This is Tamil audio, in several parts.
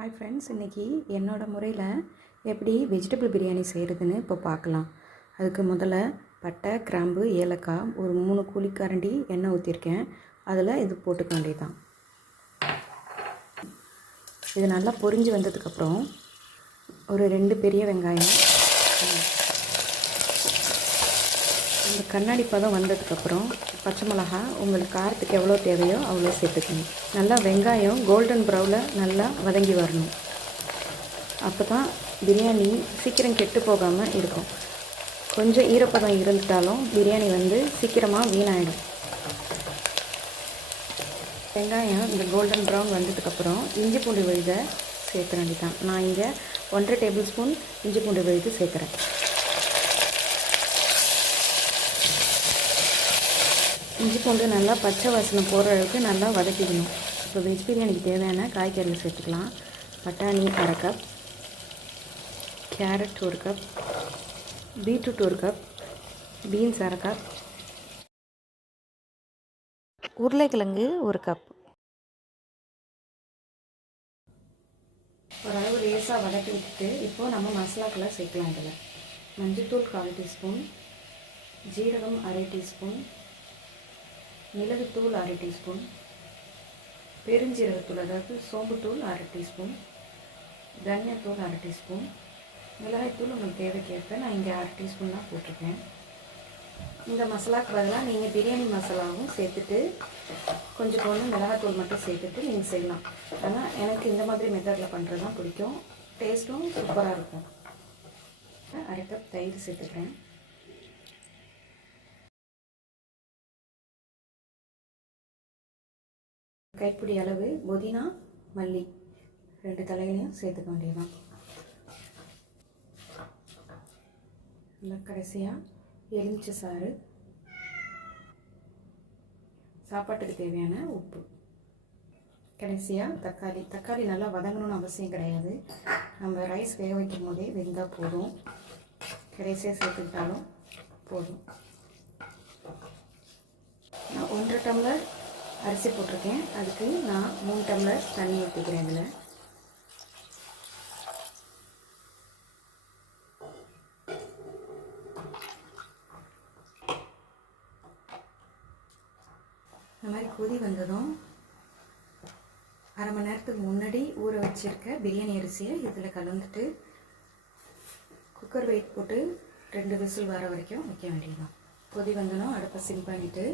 ஹாய் ஃப்ரெண்ட்ஸ், இன்றைக்கி என்னோடய முறையில் எப்படி வெஜிடபிள் பிரியாணி செய்கிறதுன்னு இப்போ பார்க்கலாம். அதுக்கு முதல்ல பட்டை, கிராம்பு, ஏலக்காய், ஒரு 3 குழிக்கரண்டி எண்ணெய் ஊற்றிருக்கேன். அதில் இது போட்டுக்க வேண்டியதுதான். இது நல்லா பொரிஞ்சு வந்ததுக்கப்புறம் ஒரு 2 பெரிய வெங்காயம், இந்த கண்ணாடி பதம் வந்ததுக்கப்புறம் பச்சை மிளகா உங்களுக்கு காரத்துக்கு எவ்வளோ தேவையோ அவ்வளோ சேர்த்துக்கணும். நல்லா வெங்காயம் கோல்டன் ப்ரௌனில் நல்லா வதங்கி வரணும். அப்போ தான் பிரியாணி சீக்கிரம் கெட்டு போகாமல் இருக்கும். கொஞ்சம் ஈரப்பதம் இருந்துட்டாலும் பிரியாணி சீக்கிரமாக வீணாயிடும். வெங்காயம் இந்த கோல்டன் ப்ரௌன் வந்ததுக்கப்புறம் இஞ்சி பூண்டு விழுதை சேர்க்க வேண்டியதான். நான் இங்கே 1.5 டேபிள் ஸ்பூன் இஞ்சி பூண்டு விழுது சேர்க்குறேன். இஞ்சி பூண்டு நல்லா பச்சை வாசனை போகிற அளவுக்கு நல்லா வதக்கிக்கணும். இப்போ வெஜ் பிரியாணிக்கு தேவையான காய்கறிகள் சேர்த்துக்கலாம். பட்டாணி 1/2 cup, carrot 1 cup, beetroot 1 cup, beans 1/2 cup, உருளைக்கிழங்கு 1 கப். ஓரளவு லேசாக வதக்கி விட்டுட்டு இப்போது நம்ம மசாலாக்களை சேர்க்கலாம். இதில் மஞ்சள்தூள் 1/4 டீஸ்பூன், ஜீரகம் 1/2 டீஸ்பூன், மிளகுத்தூள் 1/2 டீஸ்பூன், பெருஞ்சீரகத்தூள் அதாவது சோம்புத்தூள் 1/2 டீஸ்பூன், தனியாத்தூள் 1/2 டீஸ்பூன், மிளகாய்த்தூள் உங்களுக்கு தேவைக்கேற்ப நான் இங்கே 1/2 டீஸ்பூன் தான் போட்டிருக்கேன். இந்த மசாலாக்கு பதிலாக நீங்கள் பிரியாணி மசாலாவும் சேர்த்துட்டு கொஞ்சம் மிளகாத்தூள் மட்டும் சேர்த்துட்டு நீங்கள் செய்யலாம். ஆனால் எனக்கு இந்த மாதிரி மெத்தடில் பண்ணுறது தான் பிடிக்கும். டேஸ்ட்டும் சூப்பராக இருக்கும். 1/2 கப் தயிர் சேர்த்துக்கிறேன். கைப்பிடி அளவு புதினா, மல்லி 2 தலைகளையும் சேர்த்துக்க வேண்டியதுதான். இல்லை கடைசியாக எலுமிச்சை சாறு, சாப்பாட்டுக்கு தேவையான உப்பு, கடைசியாக தக்காளி நல்லா வதங்கணும்னு அவசியம் கிடையாது. நம்ம ரைஸ் வேக வைக்கும் போதே வெந்தால் போதும். கடைசியாக சேர்த்துக்கிட்டாலும் போதும். நான் 1.5 டம்ளர் அரிசி போட்டிருக்கேன். அதுக்கு நான் 3 டம்ளர் தண்ணி ஊற்றிக்கிறேன். இதில் இந்த மாதிரி கொதி வந்ததும் 1/2 மணி நேரத்துக்கு முன்னாடி ஊற வச்சுருக்க பிரியாணி அரிசியை இதில் கலந்துட்டு குக்கர் வெயிட் போட்டு 2 விசில் வர வரைக்கும் வைக்க வேண்டியதுதான். கொதி வந்ததும் அடுப்பை சிம் பண்ணிவிட்டு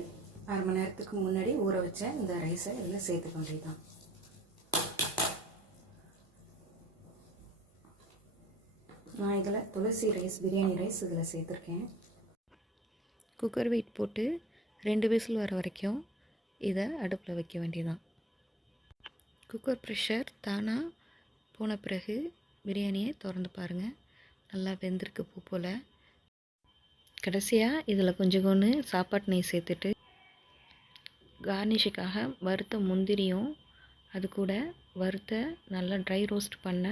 1/2 மணி நேரத்துக்கு முன்னாடி ஊற வச்ச இந்த ரைஸை இதில் சேர்த்துக்க வேண்டியதுதான். நான் இதில் துளசி ரைஸ், பிரியாணி ரைஸ் இதில் சேர்த்துருக்கேன். குக்கர் வெயிட் போட்டு 2 விசில் வர வரைக்கும் இதை அடுப்பில் வைக்க வேண்டியதுதான். குக்கர் ப்ரெஷர் தானாக போன பிறகு பிரியாணியை திறந்து பாருங்கள். நல்லா வெந்திருக்கு பூ போல். கடைசியாக இதில் கொஞ்சம் சாப்பாட்டு நெய் சேர்த்துட்டு கார்னிஷுக்காக வறுத்த முந்திரியும் அது கூட வறுத்த நல்லா ட்ரை ரோஸ்ட் பண்ண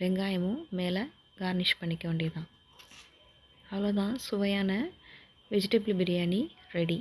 வெங்காயமும் மேலே கார்னிஷ் பண்ணிக்க வேண்டியதுதான். அவ்வளோதான், சுவையான வெஜிடபிள் பிரியாணி ரெடி.